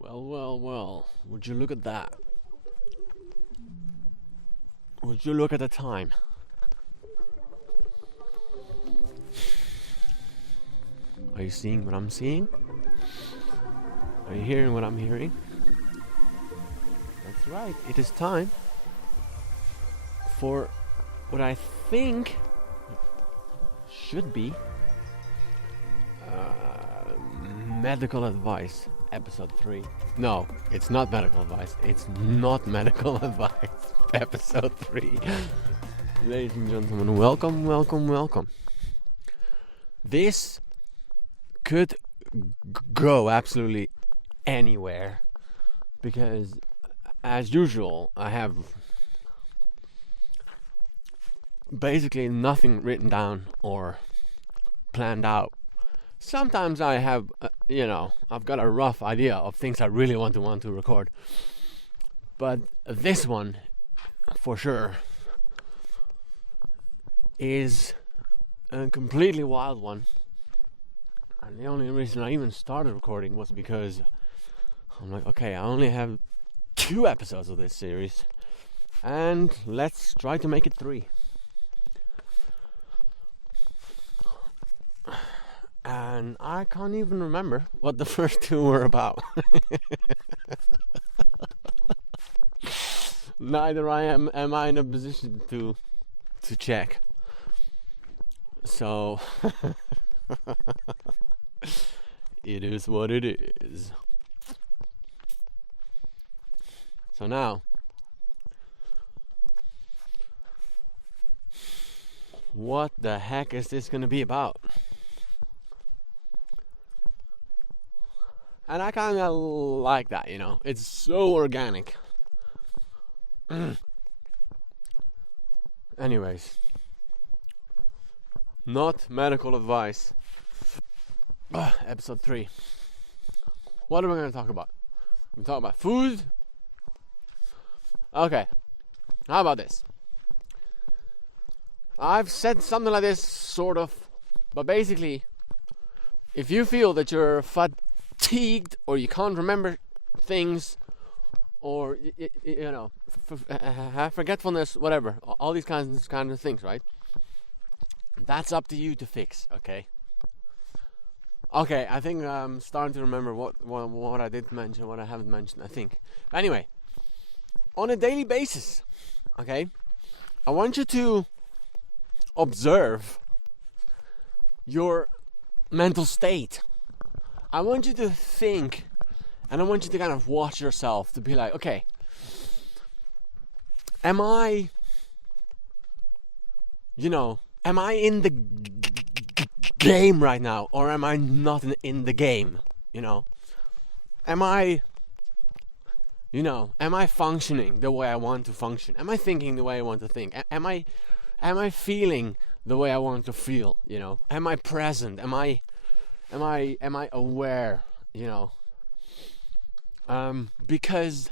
Well, would you look at that? Would you look at the time? Are you seeing what I'm seeing? Are you hearing what I'm hearing? That's right, it is time for what I think should be medical advice, episode 3. No, it's not medical advice. It's not medical advice, episode 3. Ladies and gentlemen, welcome. This could go absolutely anywhere because, as usual, I have basically nothing written down or planned out. Sometimes I have, I've got a rough idea of things I really want to record. But this one, for sure, is a completely wild one. And the only reason I even started recording was because I'm like, okay, I only have 2 episodes of this series, and let's try to make it 3. And I can't even remember what the first 2 were about. Neither am I in a position to check. So it is what it is. So now, what the heck is this going to be about? And I kind of like that, It's so organic. Anyways, not medical advice. Episode 3. What are we going to talk about? We're talking about food. Okay, how about this? I've said something like this, sort of, but basically, if you feel that you're fatigued or you can't remember things, or have forgetfulness, whatever, all these kinds of things, right? That's up to you to fix. Okay, I think I'm starting to remember what I did mention, what I haven't mentioned, I think. Anyway, on a daily basis, okay, I want you to observe your mental state. I want you to think, and I want you to kind of watch yourself to be like, okay, am I in the game right now, or am I not in the game? Am I functioning the way I want to function? Am I thinking the way I want to think? Am I feeling the way I want to feel? Am I present? Am I aware? Because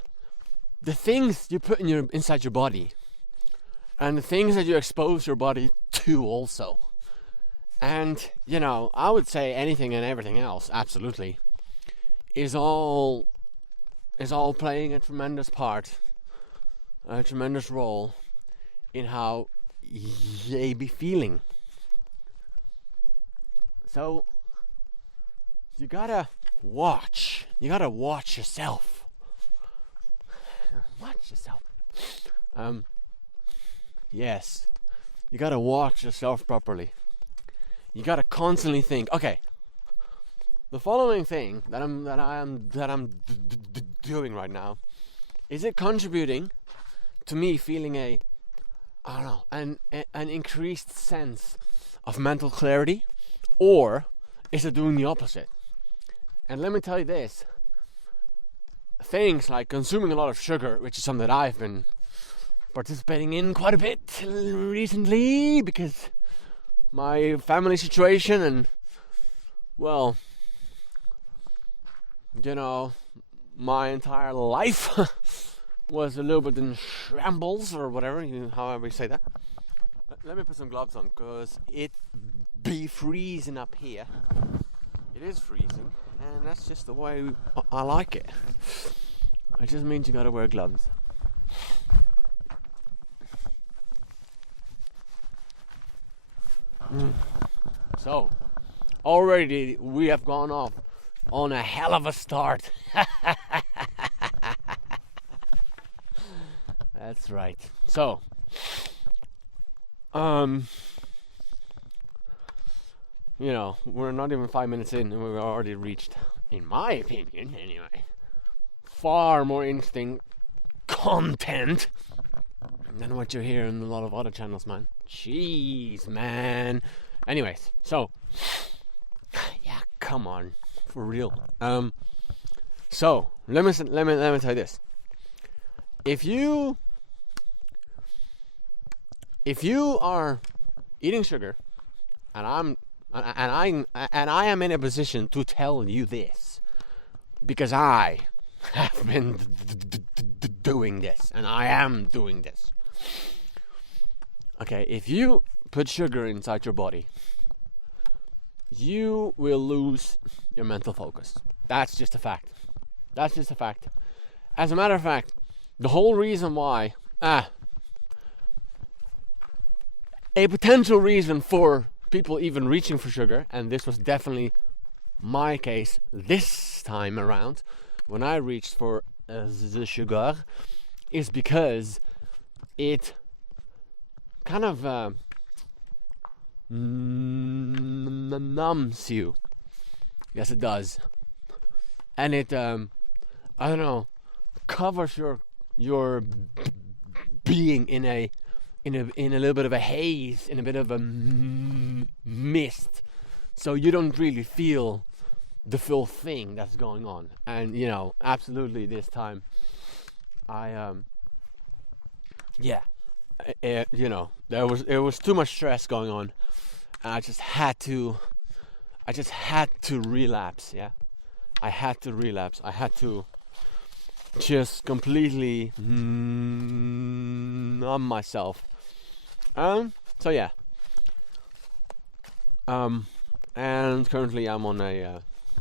the things you put inside your body, and the things that you expose your body to also, and I would say anything and everything else, absolutely, is all playing a tremendous part, a tremendous role in how you be feeling. So you gotta watch yourself. Yes, you gotta watch yourself properly. You gotta constantly think, okay, the following thing that I'm doing right now, is it contributing to me feeling an increased sense of mental clarity, or is it doing the opposite? And let me tell you this, things like consuming a lot of sugar, which is something that I've been participating in quite a bit recently because my family situation, and well, my entire life was a little bit in shambles, or whatever, however you say that. Let me put some gloves on, because it be freezing up here. It is freezing. and that's just the way I like it. It just means you gotta wear gloves. So, already we have gone off on a hell of a start. That's right. So, you know, we're not even 5 minutes in and we've already reached, in my opinion anyway, far more interesting content than what you hear in a lot of other channels, man. Jeez, man. Anyways, so yeah, come on, for real. So let me tell you this: if you are eating sugar, and I am in a position to tell you this because I have been doing this, and I am doing this. Okay, if you put sugar inside your body, you will lose your mental focus. That's just a fact. That's just a fact. As a matter of fact, the whole reason why, a potential reason for people even reaching for sugar, and this was definitely my case this time around, when I reached for the sugar, is because it kind of numbs you. Yes, it does. And it, I don't know, covers your being in a little bit of a haze, in a bit of a mist, so you don't really feel the full thing that's going on. And you know, absolutely, this time, you know, it was too much stress going on, and I just had to relapse. Yeah, I had to relapse. I had to just completely numb myself. So yeah. And currently I'm on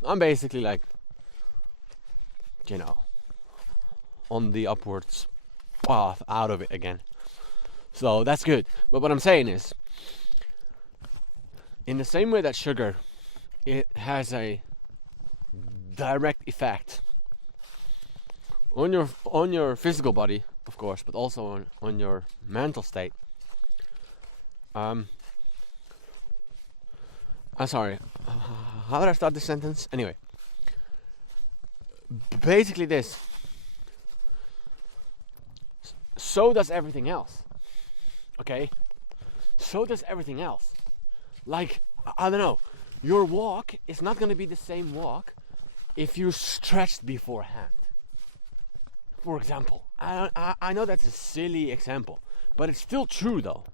I'm basically like, you know, on the upwards path out of it again. So that's good. But what I'm saying is, in the same way that sugar, it has a direct effect on your physical body, of course, but also on your mental state. I'm sorry. How did I start this sentence? Anyway, basically this. So does everything else. Okay? So does everything else. Like, I don't know. Your walk is not going to be the same walk if you stretched beforehand. For example, I know that's a silly example, but it's still true though.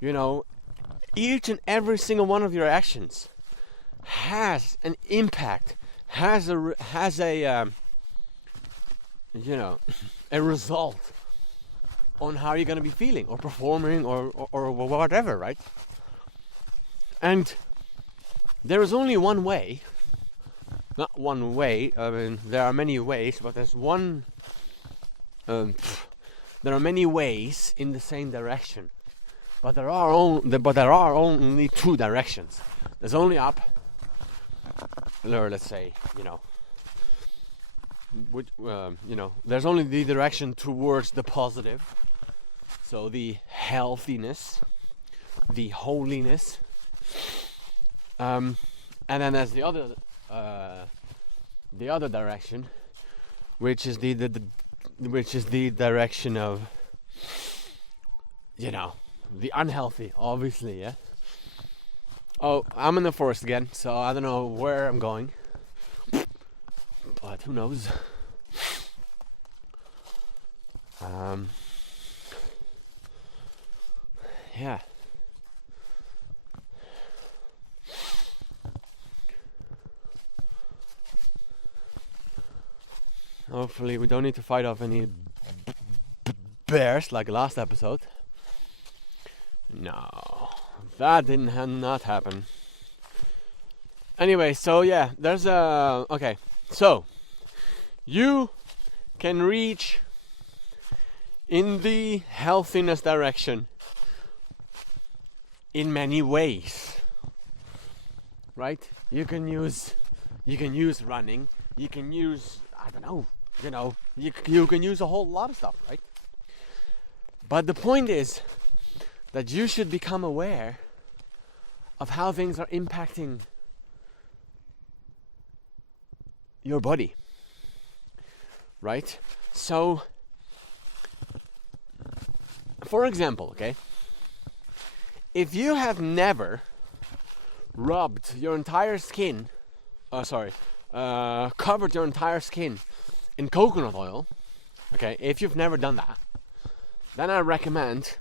You know, each and every single one of your actions has an impact, has a you know, a result on how you're gonna be feeling or performing or whatever, right? And there is only one way. Not one way. I mean, there are many ways, but there's one. There are many ways in the same direction, but there are only two directions. There's only up, or let's say, you know, there's only the direction towards the positive, so the healthiness, the holiness, and then there's the other direction, which is the direction of, you know, the unhealthy, obviously. Yeah. Oh, I'm in the forest again, so I don't know where I'm going, but who knows. Yeah. Hopefully we don't need to fight off any bears like last episode. No, that did not happen. Anyway, so yeah, there's a okay. So you can reach in the healthiness direction in many ways, right? You can use running. You can use, I don't know, you can use a whole lot of stuff, right? But the point is that you should become aware of how things are impacting your body, right? So, for example, okay, if you have never rubbed your entire skin, covered your entire skin in coconut oil, okay, if you've never done that, then I recommend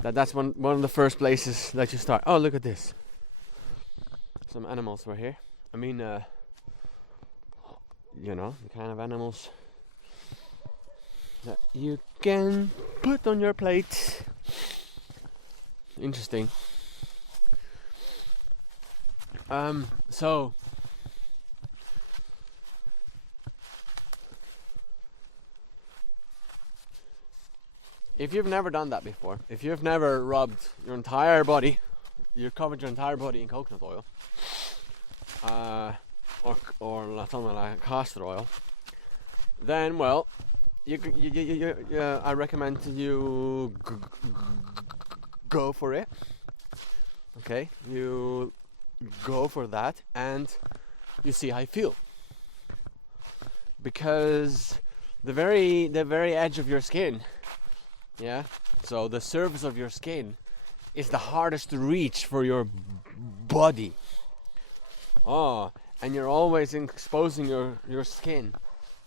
that's one of the first places that you start. Oh, look at this. Some animals were here. I mean, the kind of animals that you can put on your plate. Interesting. So if you've never done that before, if you've never rubbed your entire body, you covered your entire body in coconut oil, or something like castor oil, then well, I recommend you go for it. Okay, you go for that, and you see how you feel, because the very edge of your skin, yeah, so the surface of your skin is the hardest to reach for your body. Oh, and you're always exposing your skin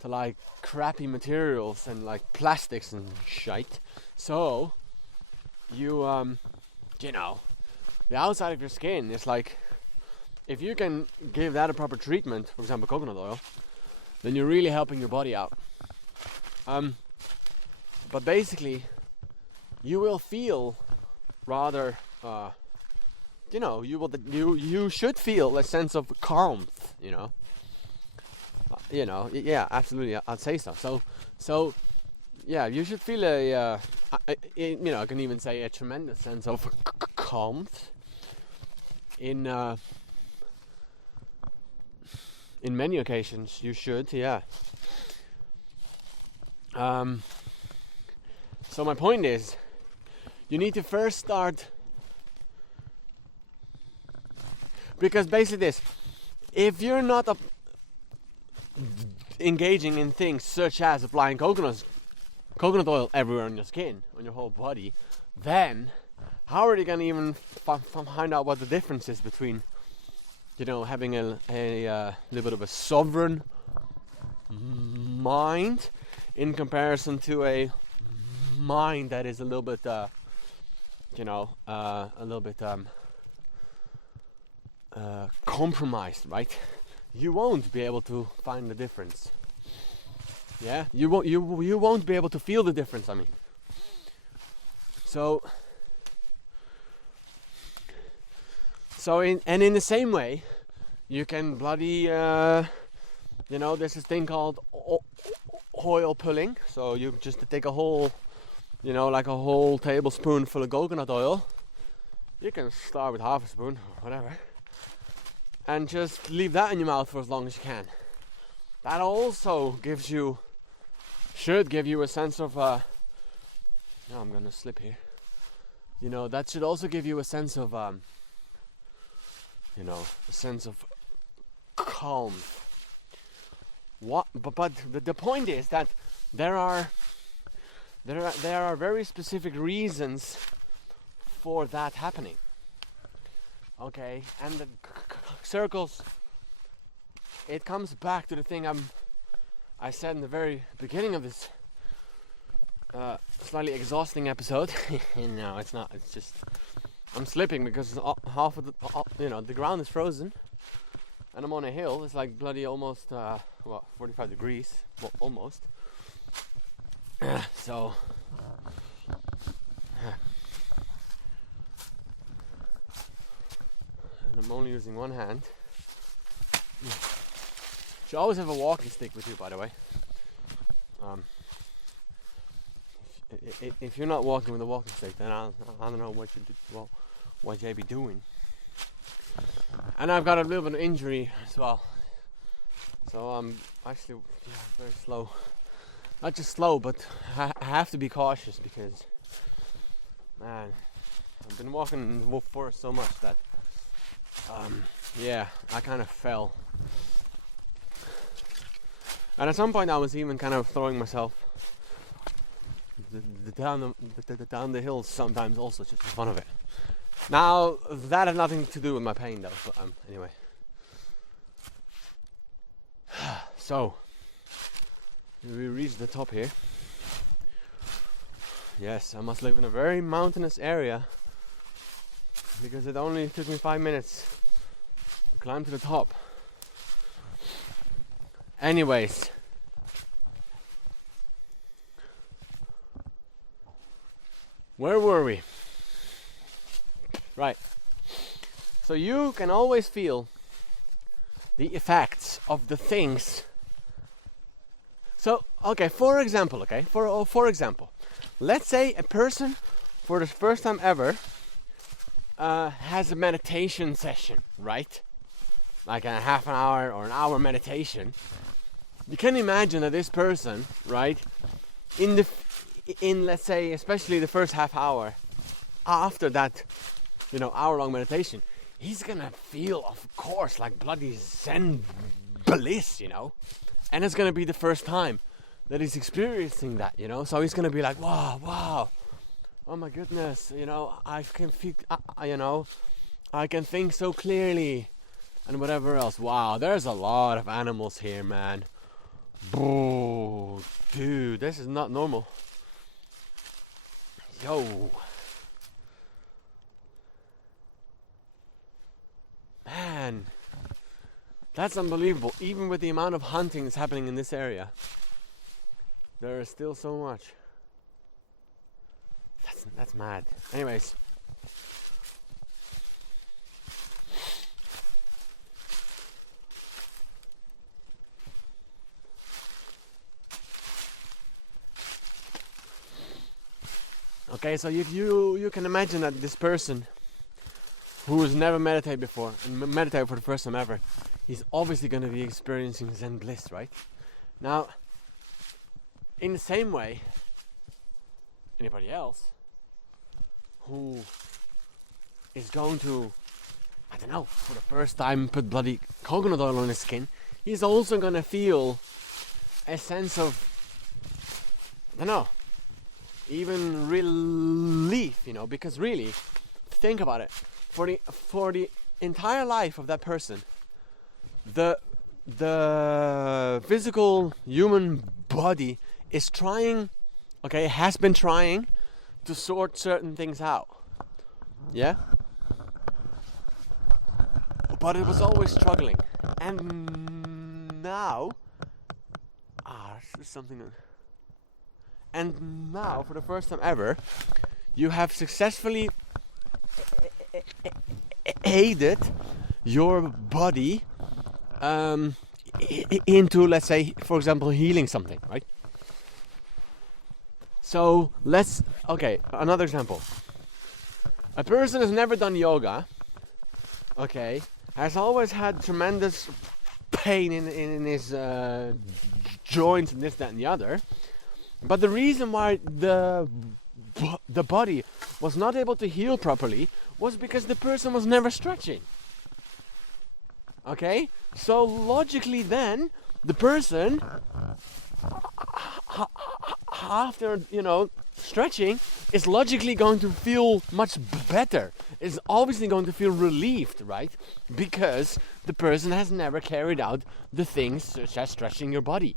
to like crappy materials and like plastics and shite. So you the outside of your skin is like, if you can give that a proper treatment, for example coconut oil, then you're really helping your body out. But basically you will feel rather you should feel a sense of calm, yeah, absolutely, I'd say so. So yeah, you should feel I can even say a tremendous sense of calm in many occasions. You should, yeah. So my point is, you need to first start, because basically this, if you're not engaging in things such as applying coconut oil everywhere on your skin, on your whole body, then how are you going to even find out what the difference is between, having a little bit of a sovereign mind in comparison to a mind that is a little bit compromised, right? You won't be able to find the difference. Yeah, you won't be able to feel the difference. I mean, so in the same way, you can bloody there's this thing called oil pulling. So you just take a whole, like a whole tablespoon full of coconut oil. You can start with half a spoon or whatever, and just leave that in your mouth for as long as you can. That also should give you a sense of I'm gonna slip here. That should also give you a sense of a sense of calm. But the point is that there are very specific reasons for that happening. Okay, and the circles, it comes back to the thing I said in the very beginning of this slightly exhausting episode. No, it's not. It's just I'm slipping because half of the ground is frozen, and I'm on a hill. It's like bloody almost 45 degrees, well, almost. So. And I'm only using one hand, You should always have a walking stick with you, by the way. If you're not walking with a walking stick, then I don't know what you do. Well, what you be doing. And I've got a little bit of injury as well, so I'm actually very slow. Not just slow, but I have to be cautious because, man, I've been walking in the forest so much that, I kind of fell. And at some point I was even kind of throwing myself down the hills sometimes also, just for fun of it. Now, that had nothing to do with my pain though, but anyway. So, we reached the top here. Yes, I must live in a very mountainous area because it only took me 5 minutes to climb to the top. Anyways, where were we? Right. So you can always feel the effects of the things. So, okay, for example, let's say a person for the first time ever has a meditation session, right? Like a half an hour or an hour meditation. You can imagine that this person, right, in let's say especially the first half hour after that, hour-long meditation, he's gonna feel, of course, like bloody Zen bliss, and it's gonna be the first time that he's experiencing that, so he's gonna be like, wow, oh my goodness, I can feel, I can think so clearly, and whatever else. Wow, there's a lot of animals here, man. Boo, dude, this is not normal. Yo. Man, that's unbelievable. Even with the amount of hunting that's happening in this area, there is still so much. That's mad. Anyways. Okay, so if you can imagine that this person who has never meditated before and meditated for the first time ever, he's obviously going to be experiencing Zen bliss, right? Now, in the same way, anybody else who is going to, I don't know, for the first time put bloody coconut oil on his skin, he's also going to feel a sense of, I don't know, even relief, because really, think about it, for the entire life of that person, the physical human body is trying, has been trying to sort certain things out, yeah, but it was always struggling, and now, and now, for the first time ever, you have successfully aided your body into, let's say, for example, healing something, right? So another example. A person has never done yoga, has always had tremendous pain in his joints and this, that, and the other. But the reason why the body was not able to heal properly was because the person was never stretching. Okay? So logically then, the person, after, stretching, is logically going to feel much better. Is obviously going to feel relieved, right? Because the person has never carried out the things such as stretching your body.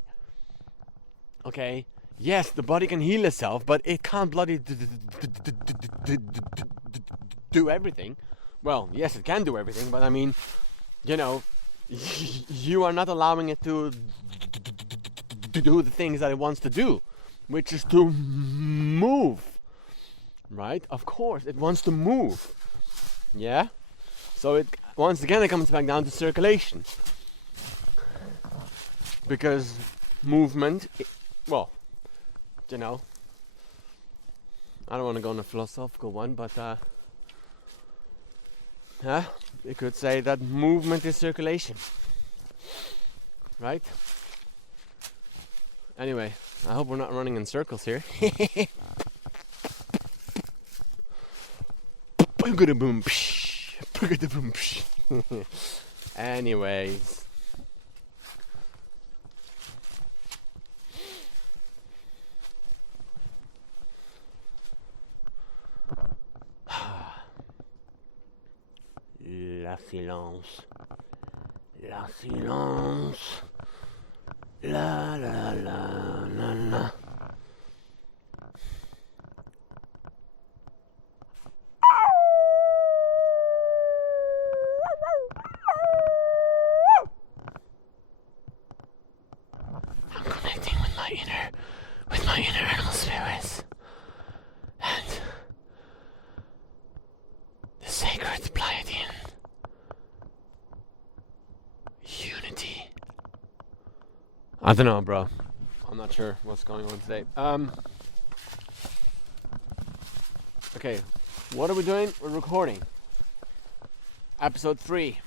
Okay? Yes, the body can heal itself, but it can't bloody do everything. Well, yes, it can do everything, but I mean, you are not allowing it to do the things that it wants to do, which is to move, right? Of course, it wants to move, yeah? So once again, it comes back down to circulation. because movement, well, you know, I don't want to go on a philosophical one, but you could say that movement is circulation, right? Anyway, I hope we're not running in circles here. Anyways. La silence. La silence. La la la la la. I'm connecting with my inner animal spirits and the sacred Pleiadian unity. I don't know, bro. I'm not sure what's going on today. Okay, what are we doing? We're recording episode 3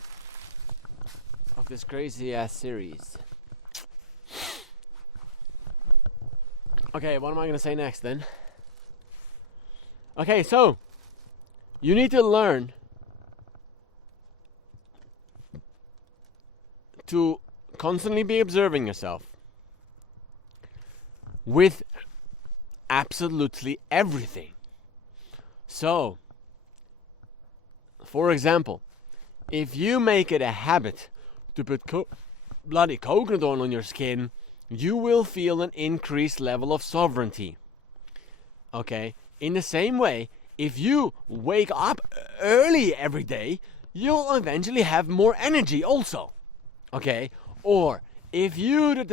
of this crazy ass series. Okay, what am I gonna say next then? Okay, so you need to learn to constantly be observing yourself with absolutely everything. So, for example, if you make it a habit to put bloody coconut oil on your skin, you will feel an increased level of sovereignty. Okay? In the same way, if you wake up early every day, you'll eventually have more energy also. Okay? Or if you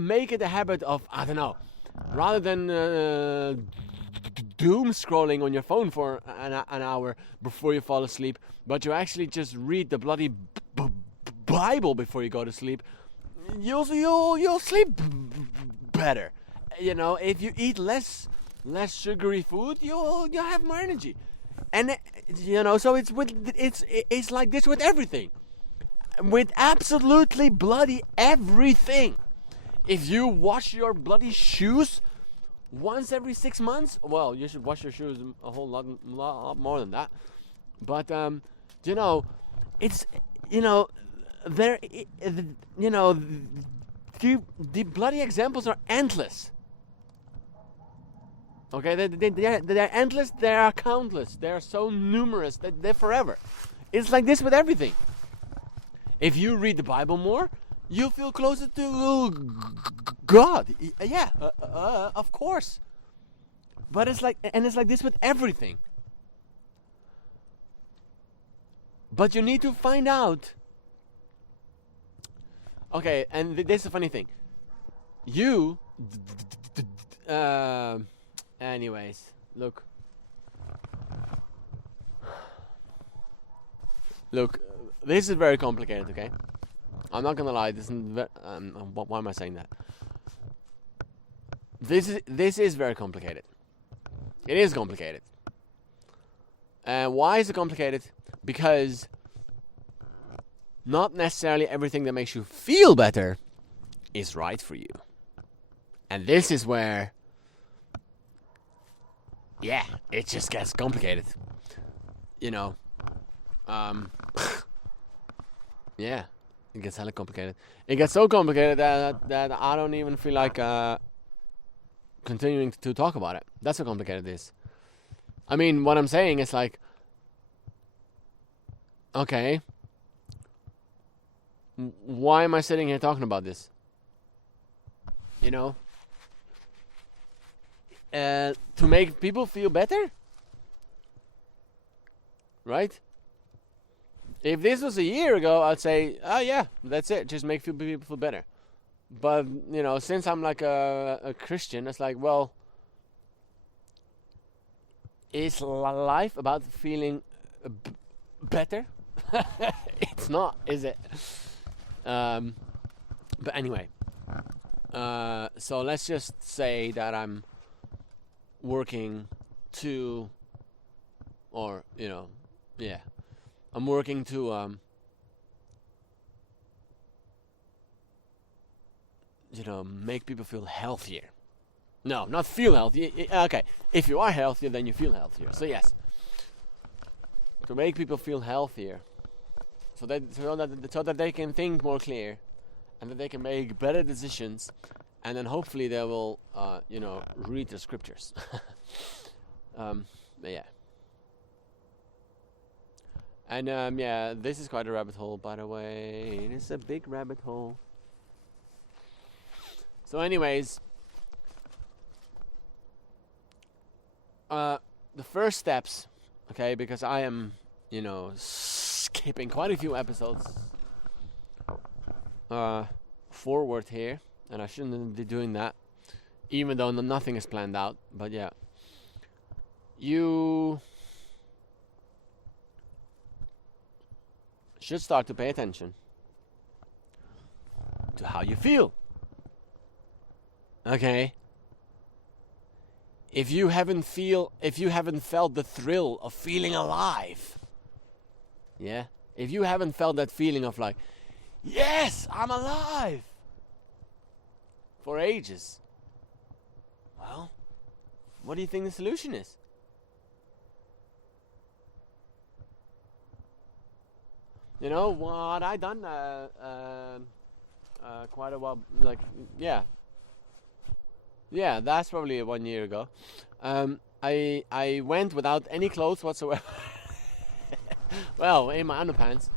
make it a habit of, I don't know, rather than doom scrolling on your phone for an hour before you fall asleep, but you actually just read the bloody Bible before you go to sleep, you'll sleep better. You know, if you eat less sugary food, you'll have more energy. And you know, so it's like this with everything. With absolutely bloody everything. If you wash your bloody shoes once every 6 months, well, you should wash your shoes a whole lot more than that. But you know, it's, you know, there, you know, the bloody examples are endless. Okay, they're endless. They are countless. They are so numerous that they're forever. It's like this with everything. If you read the Bible more, you'll feel closer to God. Yeah, of course. But it's like this with everything. But you need to find out. Okay, and this is the funny thing. You, anyways, look. Look, this is very complicated, okay? I'm not gonna lie, this is why am I saying that? This is very complicated. It is complicated. And why is it complicated? Because not necessarily everything that makes you feel better is right for you. And this is where, yeah, it just gets complicated. You know, yeah, it gets hella complicated. It gets so complicated that I don't even feel like continuing to talk about it. That's how complicated it is. I mean, what I'm saying is like, okay, why am I sitting here talking about this? You know, to make people feel better, right? If this was a year ago, I'd say, oh yeah, that's it. Just make people feel better. But, you know, since I'm like a Christian, it's like, well, is life about feeling better? It's not, is it? But anyway, so let's just say that I'm working to, or I'm working to make people feel healthier. No, not feel healthy. Okay, if you are healthier, then you feel healthier. So yes, to make people feel healthier, so that they can think more clear, and that they can make better decisions, and then hopefully they will, read the scriptures. But yeah. And this is quite a rabbit hole, by the way. It is a big rabbit hole. So anyways, the first steps, okay, because I am, skipping quite a few episodes forward here, and I shouldn't be doing that, even though nothing is planned out. But yeah, you should start to pay attention to how you feel. Okay? If you haven't felt the thrill of feeling alive, yeah? If you haven't felt that feeling of like, yes, I'm alive, for ages, well, what do you think the solution is? You know what I done quite a while, like, yeah, that's probably 1 year ago. I went without any clothes whatsoever. Well, in my underpants,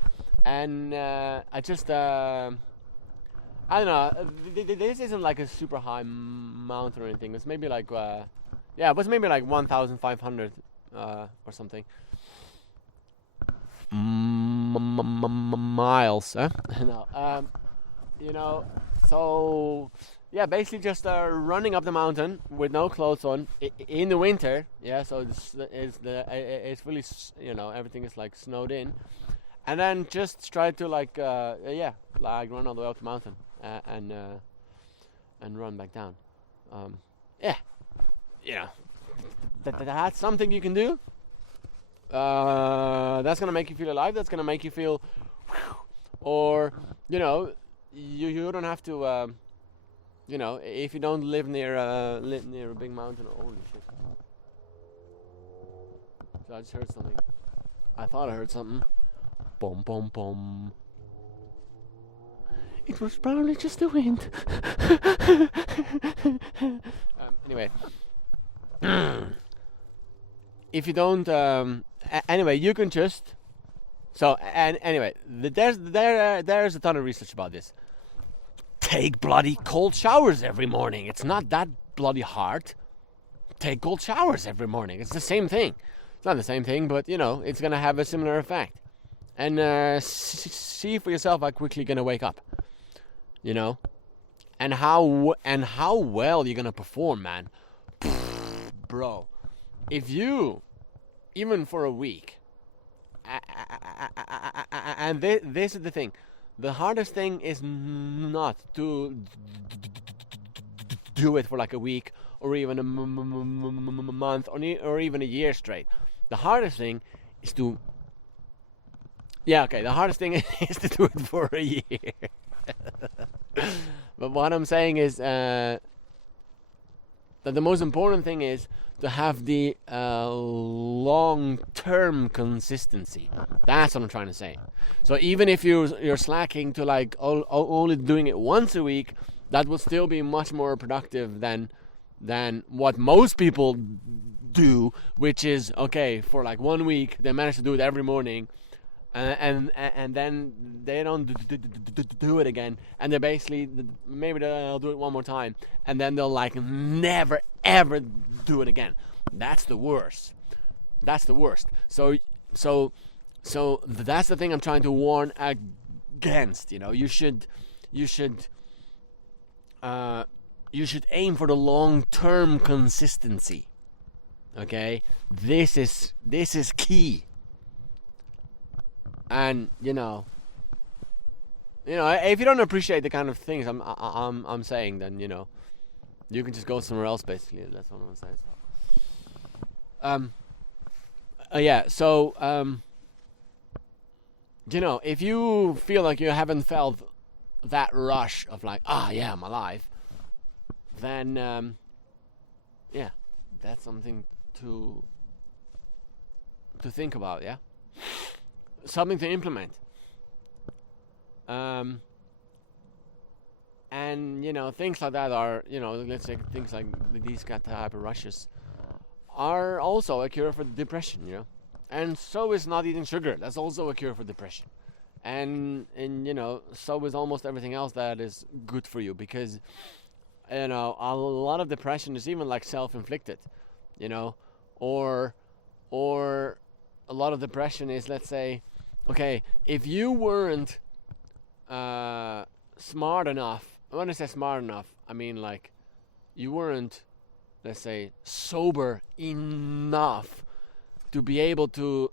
and I just I don't know. This isn't like a super high mountain or anything. It's maybe like it was maybe like 1,500 or something miles. No, so. Yeah, basically just running up the mountain with no clothes on in the winter. Yeah, so it's really, everything is like snowed in, and then just try to like run all the way up the mountain and run back down. That's something you can do. That's gonna make you feel alive. That's gonna make you feel, or you don't have to. If you don't live near a big mountain, holy shit! So I just heard something. I thought I heard something. Boom, boom, boom. It was probably just the wind. Anyway, if you don't, anyway, you can just. So and anyway, there's a ton of research about this. Take bloody cold showers every morning. It's not that bloody hard. Take cold showers every morning. It's the same thing. It's not the same thing, but it's gonna have a similar effect. And see for yourself how quickly you're gonna wake up. And how well you're gonna perform, man. Bro, if you, even for a week, and this is the thing. The hardest thing is not to do it for like a week or even a month or even a year straight. The hardest thing is to... the hardest thing is to do it for a year. But what I'm saying is that the most important thing is to have the long-term consistency. That's what I'm trying to say. So even if you're slacking to like only doing it once a week, that will still be much more productive than what most people do, which is for like 1 week they manage to do it every morning, and then they don't do it again, and they basically maybe they'll do it one more time, and then they'll like never ever do it again. That's the worst. So that's the thing I'm trying to warn against. You should aim for the long-term consistency. Okay, this is key. And if you don't appreciate the kind of things I'm saying, then you can just go somewhere else. Basically, that's what I'm saying. Yeah. So if you feel like you haven't felt that rush of like, yeah, I'm alive, then yeah, that's something to think about. Yeah, something to implement. And things like that are, let's say things like these type of rushes are also a cure for depression. And so is not eating sugar. That's also a cure for depression. And so is almost everything else that is good for you, because a lot of depression is even like self-inflicted, or a lot of depression is, let's say, okay, if you weren't smart enough. When I say smart enough, I mean like you weren't, let's say, sober enough to be able to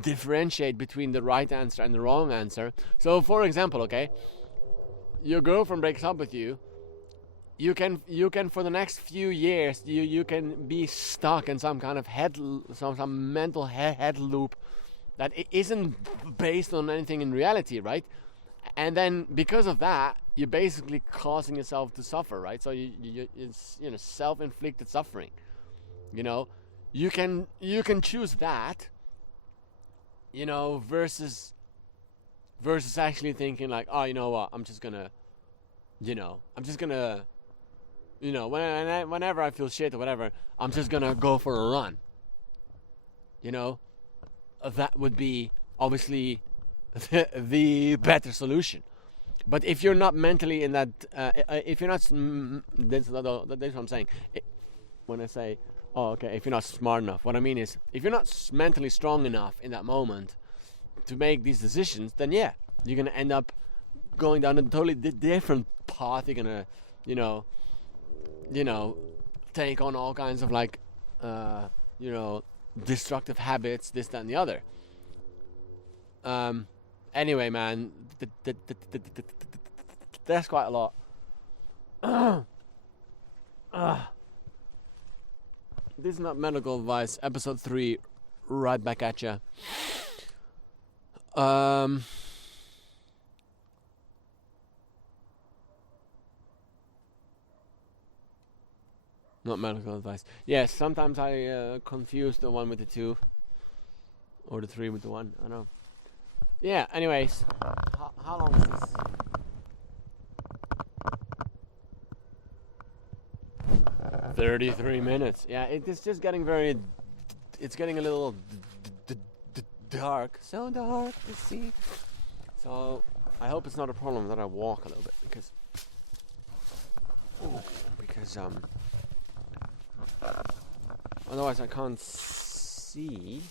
differentiate between the right answer and the wrong answer. So, for example, okay, your girlfriend breaks up with you. You can for the next few years you can be stuck in some kind of some mental head loop that isn't based on anything in reality, right? And then because of that, you're basically causing yourself to suffer, right? So it's self-inflicted suffering. You can choose that, versus actually thinking like, oh, you know what? I'm just gonna, whenever I feel shit or whatever, I'm just gonna go for a run. That would be obviously the better solution. But if you're not mentally in that, if you're not, that's what I'm saying. When I say, if you're not smart enough, what I mean is, if you're not mentally strong enough in that moment to make these decisions, then yeah, you're gonna end up going down a totally different path. You're gonna, take on all kinds of like, destructive habits, this, that, and the other. Anyway, man, that's quite a lot. This is not medical advice. Episode 3, right back at ya. Not medical advice. Yes, sometimes I confuse the 1 with the 2, or the 3 with the 1. I don't know. Yeah, anyways, how long is this? 33 minutes. Yeah, it's just getting it's getting a little dark. So dark to see. So, I hope it's not a problem that I walk a little bit, because otherwise I can't see.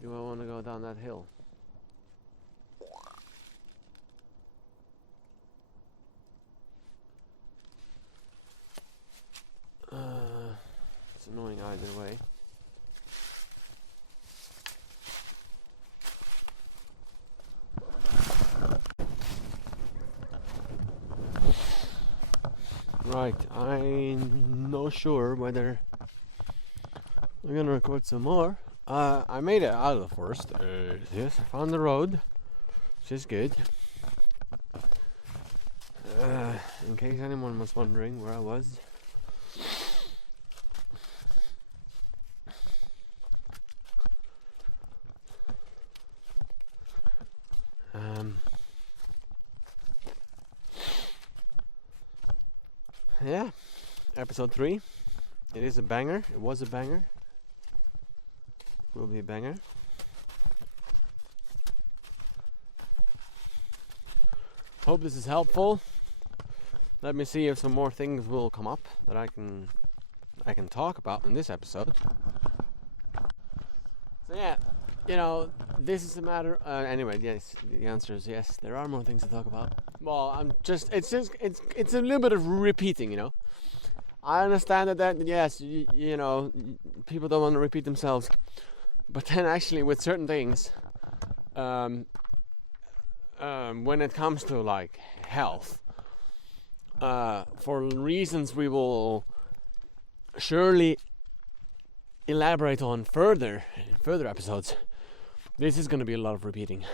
Do I want to go down that hill? It's annoying either way. Right, I'm not sure whether I'm gonna record some more. I made it out of the forest. Yes, I found the road, which is good. In case anyone was wondering where I was. Yeah, episode 3. It is a banger. It was a banger. Will be a banger. Hope this is helpful. Let me see if some more things will come up that I can talk about in this episode. So yeah, this is a matter. Anyway, yes, the answer is yes. There are more things to talk about. Well, it's a little bit of repeating. I understand that yes, people don't want to repeat themselves. But then actually with certain things, when it comes to like health, for reasons we will surely elaborate on further in further episodes, this is going to be a lot of repeating,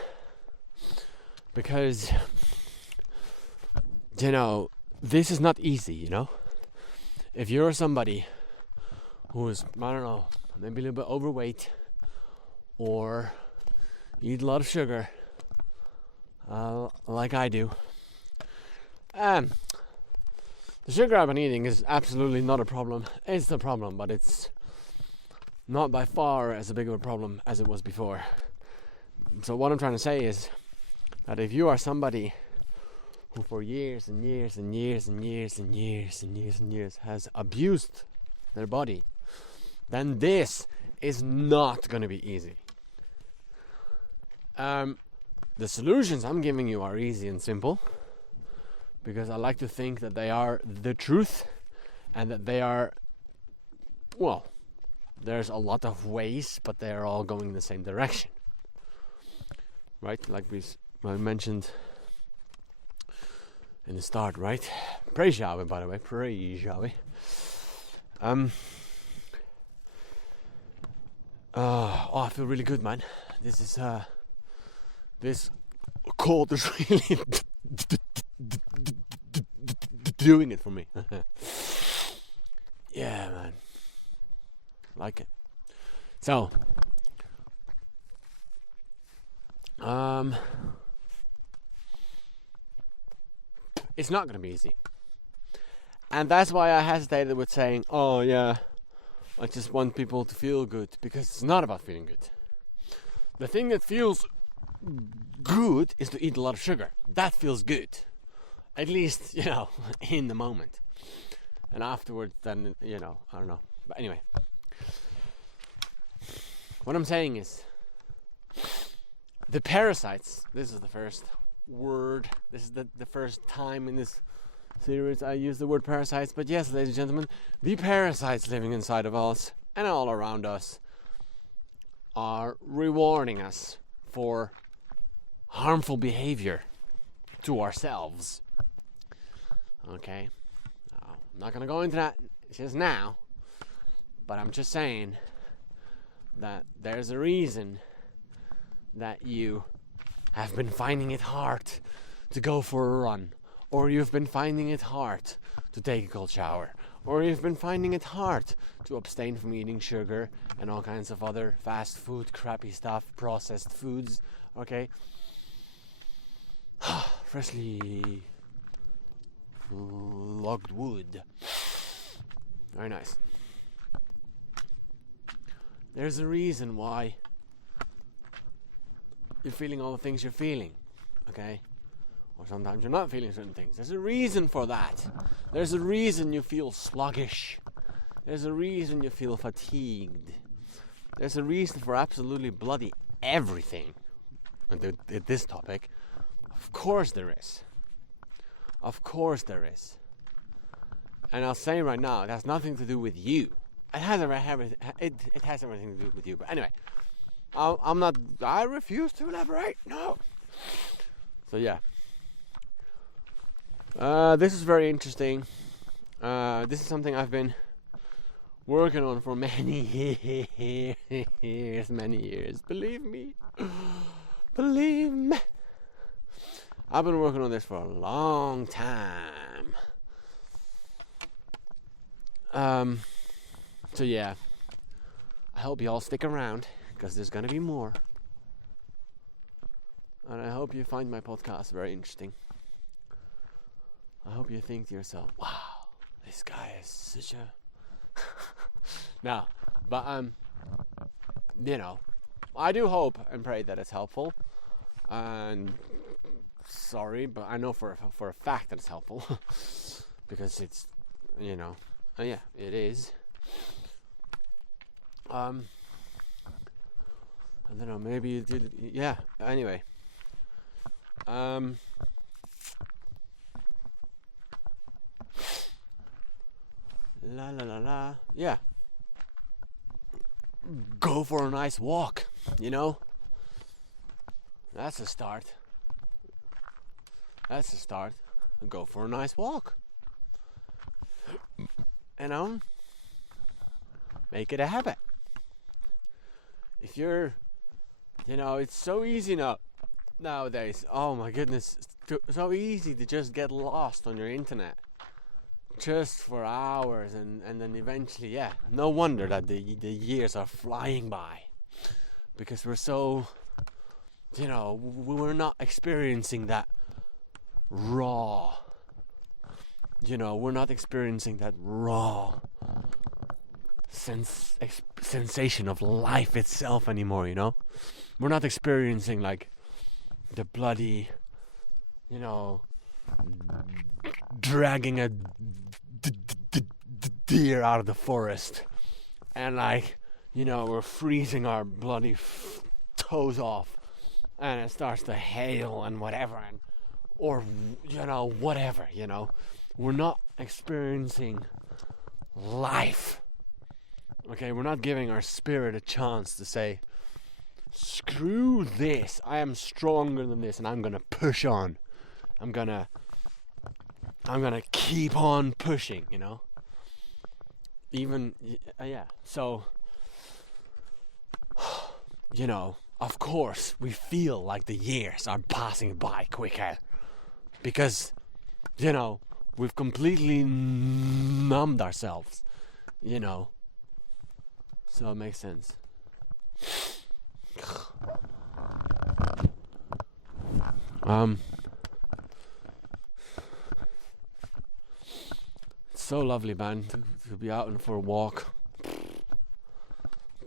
because this is not easy. If you're somebody who is, I don't know, maybe a little bit overweight, or eat a lot of sugar, like I do, the sugar I've been eating is absolutely not a problem. It's a problem, but it's not by far as big of a problem as it was before. So what I'm trying to say is that if you are somebody who for years and years and years and years and years and years and years has abused their body, then this is not going to be easy. The solutions I'm giving you are easy and simple, because I like to think that they are the truth, and that they are, well, there's a lot of ways, but they're all going in the same direction. Right? Like I mentioned in the start, right? Pray shall we, by the way. Pray shall we. I feel really good, man. This cold is really doing it for me. Yeah, man. Like it. So, it's not going to be easy. And that's why I hesitated with saying, oh yeah, I just want people to feel good, because it's not about feeling good. The thing that feels good is to eat a lot of sugar. That feels good. At least, in the moment. And afterwards, then, I don't know. But anyway. What I'm saying is, the parasites, this is the first word, this is the first time in this series I use the word parasites, but yes, ladies and gentlemen, the parasites living inside of us and all around us are rewarding us for harmful behavior to ourselves. Okay? I'm not going to go into that just now, but I'm just saying that there's a reason that you have been finding it hard to go for a run, or you've been finding it hard to take a cold shower, or you've been finding it hard to abstain from eating sugar and all kinds of other fast food, crappy stuff, processed foods, okay? Freshly logged wood. Very nice. There's a reason why you're feeling all the things you're feeling, okay? Or sometimes you're not feeling certain things. There's a reason for that. There's a reason you feel sluggish. There's a reason you feel fatigued. There's a reason for absolutely bloody everything. And this topic, of course there is. Of course there is. And I'll say right now, it has nothing to do with you. It has everything to do with you. But anyway, I refuse to elaborate. No. So yeah. This is very interesting. This is something I've been working on for many years. Believe me. I've been working on this for a long time. So yeah, I hope you all stick around, because there's gonna be more. And I hope you find my podcast very interesting. I hope you think to yourself, wow, this guy is such a... No, but I do hope and pray that it's helpful. And sorry, but I know for a fact that it's helpful. Because it's, yeah, it is. I don't know, maybe you did, yeah, anyway. Yeah. Go for a nice walk, That's a start. That's a start. Go for a nice walk. You know? Make it a habit. If you're, it's so easy nowadays. Oh my goodness. It's so easy to just get lost on your internet. Just for hours and then eventually, no wonder that the years are flying by. Because we're so, we're not experiencing that raw, we're not experiencing that raw sensation of life itself anymore, We're not experiencing like the bloody, dragging a deer out of the forest and we're freezing our bloody toes off and it starts to hail and whatever or whatever, we're not experiencing life. Okay, we're not giving our spirit a chance to say, screw this, I am stronger than this and I'm gonna push on. I'm gonna keep on pushing, Even, so, of course, we feel like the years are passing by quicker. Because, we've completely numbed ourselves, So it makes sense. It's so lovely, man, to be out and for a walk.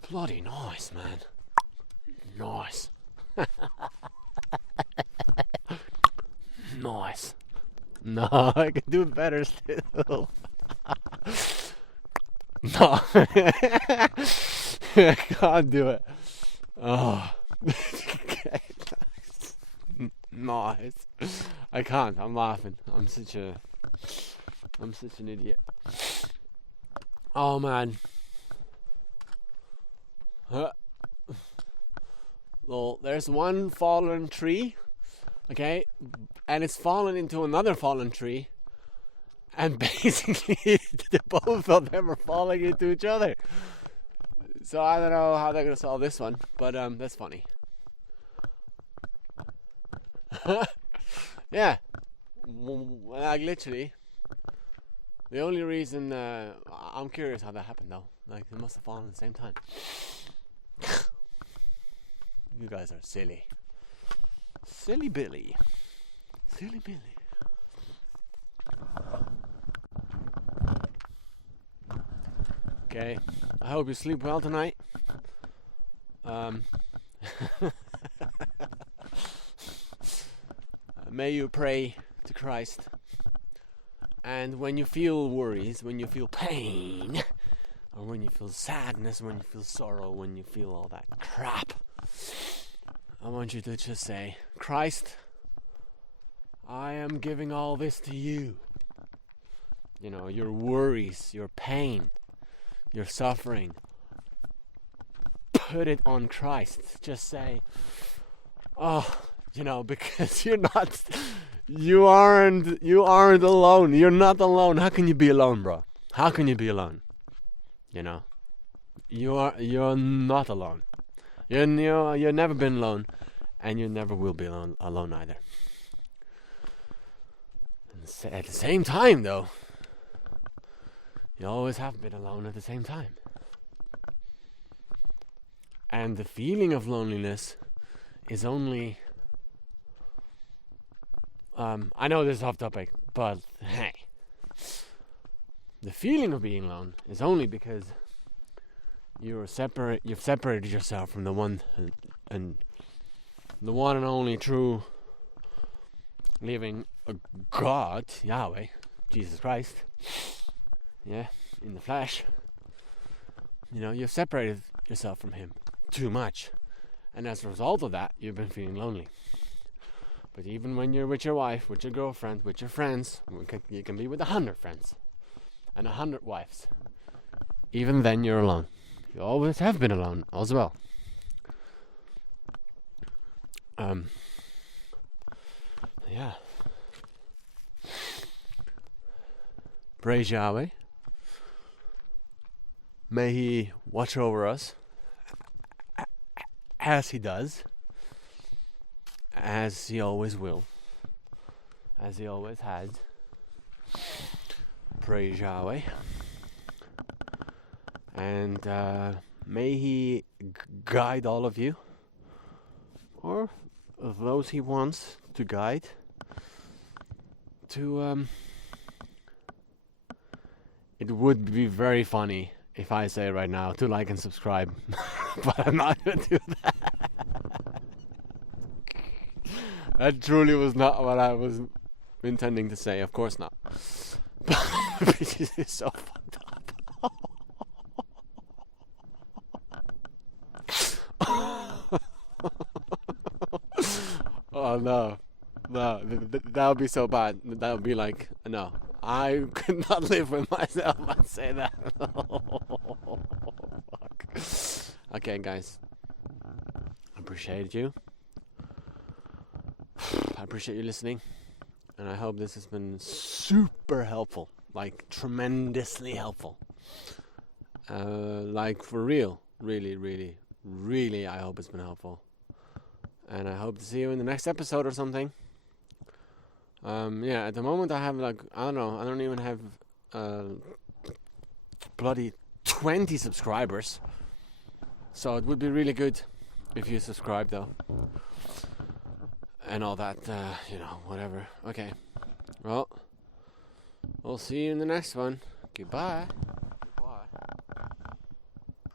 Bloody nice, man. Nice. Nice. No, I can do better still. No. I can't do it. Oh. Okay, nice. I can't. I'm laughing. I'm such an idiot. Oh man. Well, there's one fallen tree, okay, and it's fallen into another fallen tree, and basically the both of them are falling into each other. So I don't know how they're gonna solve this one, but that's funny. Yeah, like literally. The only reason I'm curious how that happened though. Like they must have fallen at the same time. You guys are silly. Silly Billy. Silly Billy. Okay. I hope you sleep well tonight. May you pray to Christ. And when you feel worries, when you feel pain, or when you feel sadness, when you feel sorrow, when you feel all that crap, I want you to just say, Christ, I am giving all this to you. Your worries, your pain, your suffering. Put it on Christ. Just say, because you aren't alone. You're not alone. How can you be alone, bro? How can you be alone? You're not alone. You've never been alone, and you never will be alone either. And at the same time, though, you always have been alone at the same time. And the feeling of loneliness is only... I know this is off topic, but hey. The feeling of being alone is only because you've separated yourself from the one and only true living God, Yahweh, Jesus Christ. Yeah, in the flesh. You've separated yourself from Him too much, and as a result of that, you've been feeling lonely. But even when you're with your wife, with your girlfriend, with your friends, you can be with 100 friends and 100 wives. Even then, you're alone. You always have been alone as well. Yeah. Praise Yahweh. May He watch over us as He does, as He always will, as He always has. Praise Yahweh. And may He guide all of you, or those He wants to guide, to it would be very funny if I say right now to like and subscribe, but I'm not gonna do that. That truly was not what I was intending to say. Of course not. But this is so fucked up. Oh no, that would be so bad. That would be like, no, I could not live with myself and say that. Fuck. Okay, guys, I appreciate you. I appreciate you listening, and I hope this has been super helpful, like tremendously helpful. Like for real, really, I hope it's been helpful. And I hope to see you in the next episode or something. Yeah, at the moment I have like, I don't even have bloody 20 subscribers. So it would be really good if you subscribe though. And all that, whatever. Okay. Well, we'll see you in the next one. Goodbye.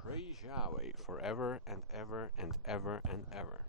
Praise Yahweh forever and ever and ever and ever.